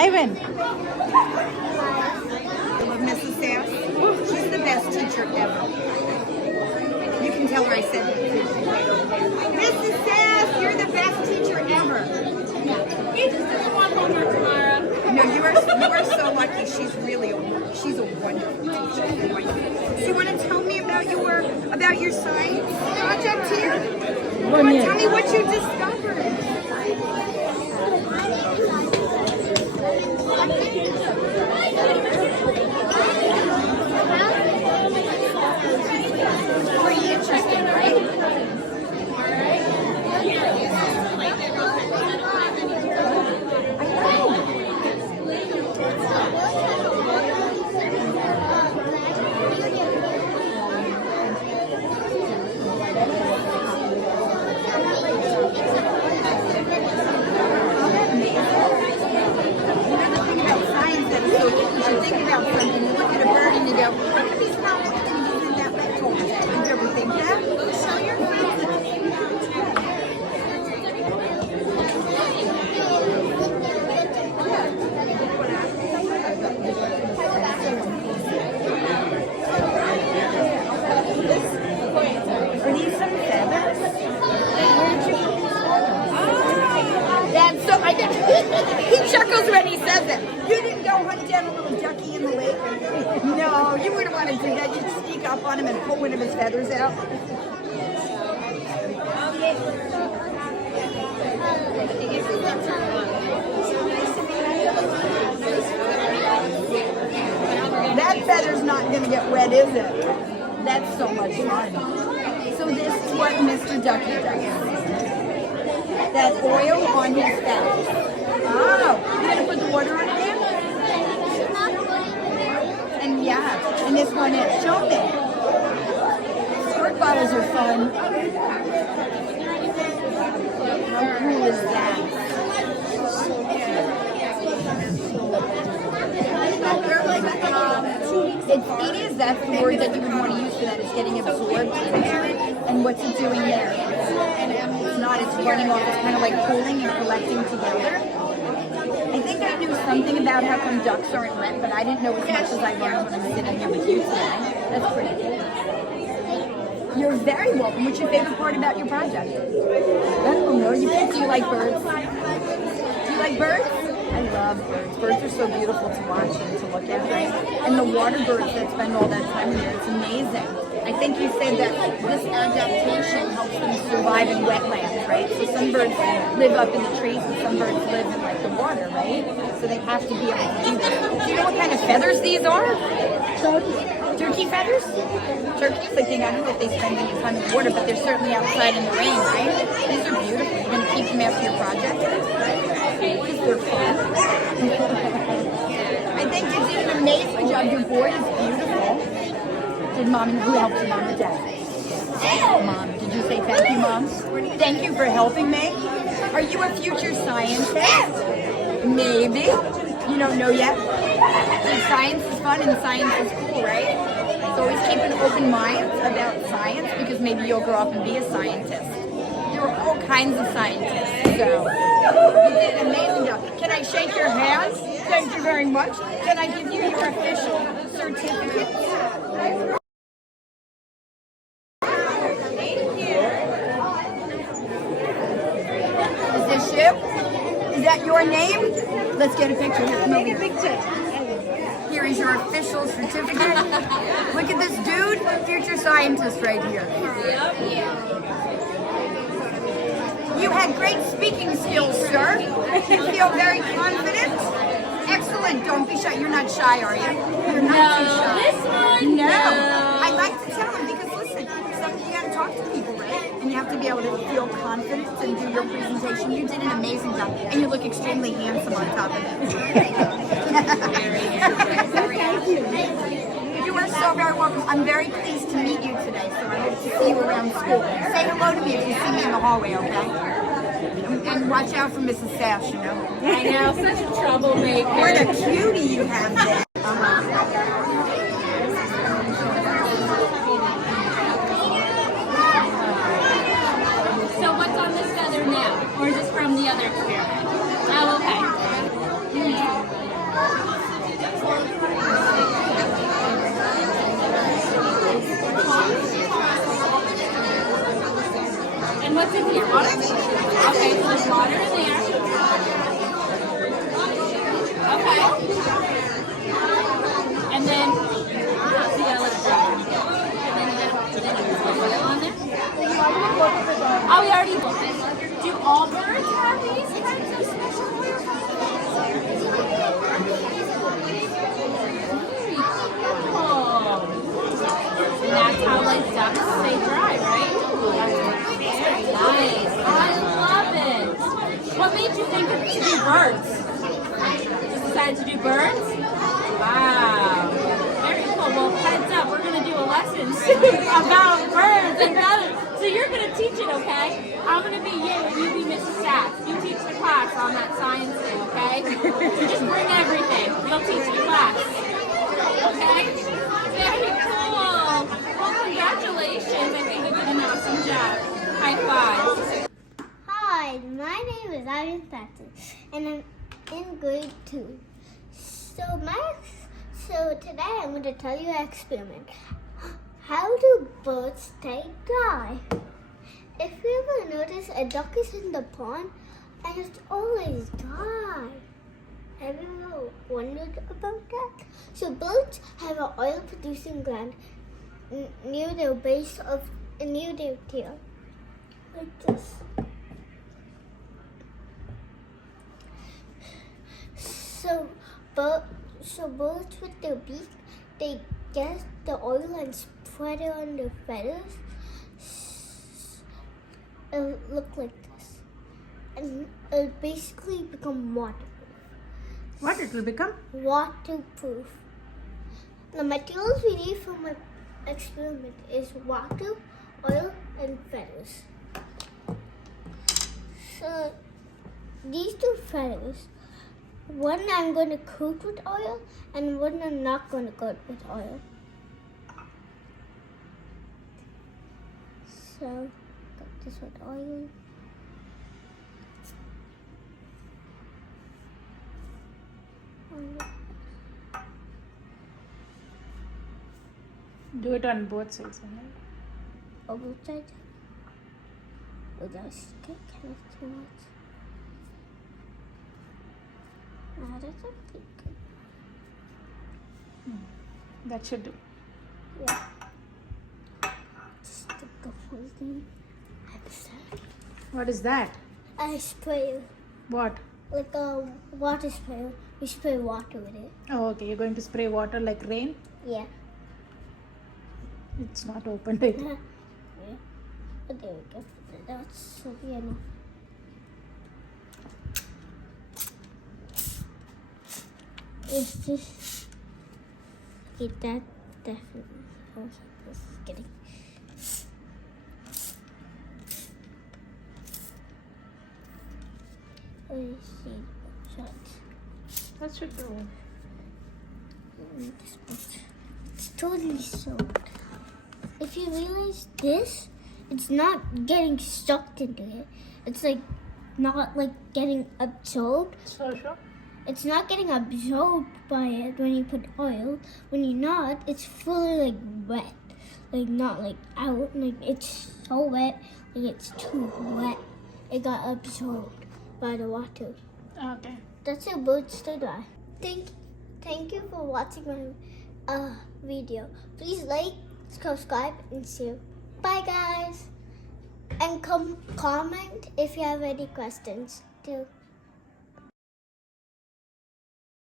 Ivan. Mrs. Sass. She's the best teacher ever. You can tell her I said that. Mrs. Sass, you're the best teacher ever. He just doesn't want homework tomorrow. No, you are so lucky. She's a wonderful teacher. So you want to tell me about your science project here? Come on, tell me what you discovered. Pretty interesting, right? He chuckles when he says it. You didn't go hunt down a little ducky in the lake? No, you wouldn't want to do that. You'd sneak up on him and pull one of his feathers out. That feather's not going to get wet, is it? That's so much fun. So this is what Mr. Ducky does. That oil on his feathers. Oh, you're going to put the water on it there? And yeah, and this one is. Show me. Squirt bottles are fun. How cool is that? It is, that's the word that you would want to use for that, is getting absorbed into it. And what's it doing there? It's not, it's running off, it's kind of like pooling and collecting together. I think I knew something about how come ducks aren't wet, but I didn't know as much as I learned when I'm sitting here with you today. That's pretty cool. You're very welcome. What's your favorite part about your project? I don't know. Do you like birds? Do you like birds? I love birds. Birds are so beautiful to watch and to look at, right? And the water birds that spend all that time here, it's amazing. I think you said that this adaptation helps them survive in wetlands, right? So some birds live up in the trees and some birds live in like the water, right? So they have to be able to do this. Do you know what kind of feathers these are? Turkey feathers? Turkeys, I think, I don't know if they spend any time in the water, but they're certainly outside in the rain, right? These are beautiful. You're going to keep them after your project? Because they're fun. I think you did an amazing job. Your board is beautiful. Did Mom, who helped you, Mom or Dad? Mom, did you say thank you, Mom? Thank you for helping me. Are you a future scientist? Maybe. You don't know yet? So science is fun and science is cool, right? So always keep an open mind about science because maybe you'll grow up and be a scientist. There are all kinds of scientists, so you did an amazing job. Can I shake your hand? Thank you very much. Can I give you your official certificate? Is this you? Is that your name? Let's get a picture. Here, come over here. Here is your official certificate. Look at this dude, future scientist right here. You had great speaking skills, sir. You feel very confident. Excellent. Don't be shy. You're not shy, are you? You're not too shy. This one? No. I like to tell them because listen, you got to talk to people, right? And you have to be able to feel confident and do your presentation. You did an amazing job, and you look extremely handsome on top of it. Thank you. You are so very welcome. I'm very pleased to meet you today, so I hope to see you around school. Say hello to me if you see me in the hallway, okay? And watch out for Mrs. Sass, you know. I know, such a troublemaker. What a cutie you have there. So what's on this feather now? Or is this from the other experiment? Oh, okay. Okay. And then, so you gotta let it dry. And then you gotta put oil on there. Oh, we already looked. Do all birds have these kinds of special oils? Very cool. And that's how like ducks stay dry, right? Very nice. I love it. What made you think of to do birds? Just decided to do birds? Wow. Very cool. Well, heads up, we're gonna do a lesson soon about birds and feathers. So you're gonna teach it, okay? I'm gonna be you and you be Mrs. Sass. You teach the class on that science thing, okay? So just bring everything. You'll teach the class. Okay? Very cool. Well, congratulations. I think you did an awesome job. High five. Hi, my name is Ivan Thatcher, and I'm in grade 2. So today I'm going to tell you an experiment. How do birds stay dry? If you ever notice, a duck is in the pond and it's always dry. Have you ever wondered about that? So birds have an oil-producing gland near their base near their tail, like this. So birds with their beak, they get the oil and spread it on their feathers. It'll look like this. And it'll basically become waterproof. What it will become? Waterproof. The materials we need for my experiment is water, oil, and feathers. So these 2 feathers, one I'm going to coat with oil and one I'm not going to coat with oil. So, got this with oil. Do it on both sides. On both sides. Oh, that's kind of too much. That's okay. That should do. Yeah. Just stick the whole thing. What is that? I spray What? like a water sprayer. We spray water with it. Oh, okay. You're going to spray water like rain? Yeah. It's not open, right? Yeah. Oh, there we go. That's so enough. It's just okay, that definitely helps. This is getting. Let's see. Shots. That should do. This part. It's totally soaked. If you realize this, it's not getting sucked into it. It's like not like getting absorbed. So sure. It's not getting absorbed by it when you put oil. When you're not, it's fully like wet. Like not like out. Like it's so wet. Like it's too wet. It got absorbed by the water. Okay. That's how birds stay dry. Thank you for watching my video. Please like, subscribe, and share. Bye guys. And comment if you have any questions too.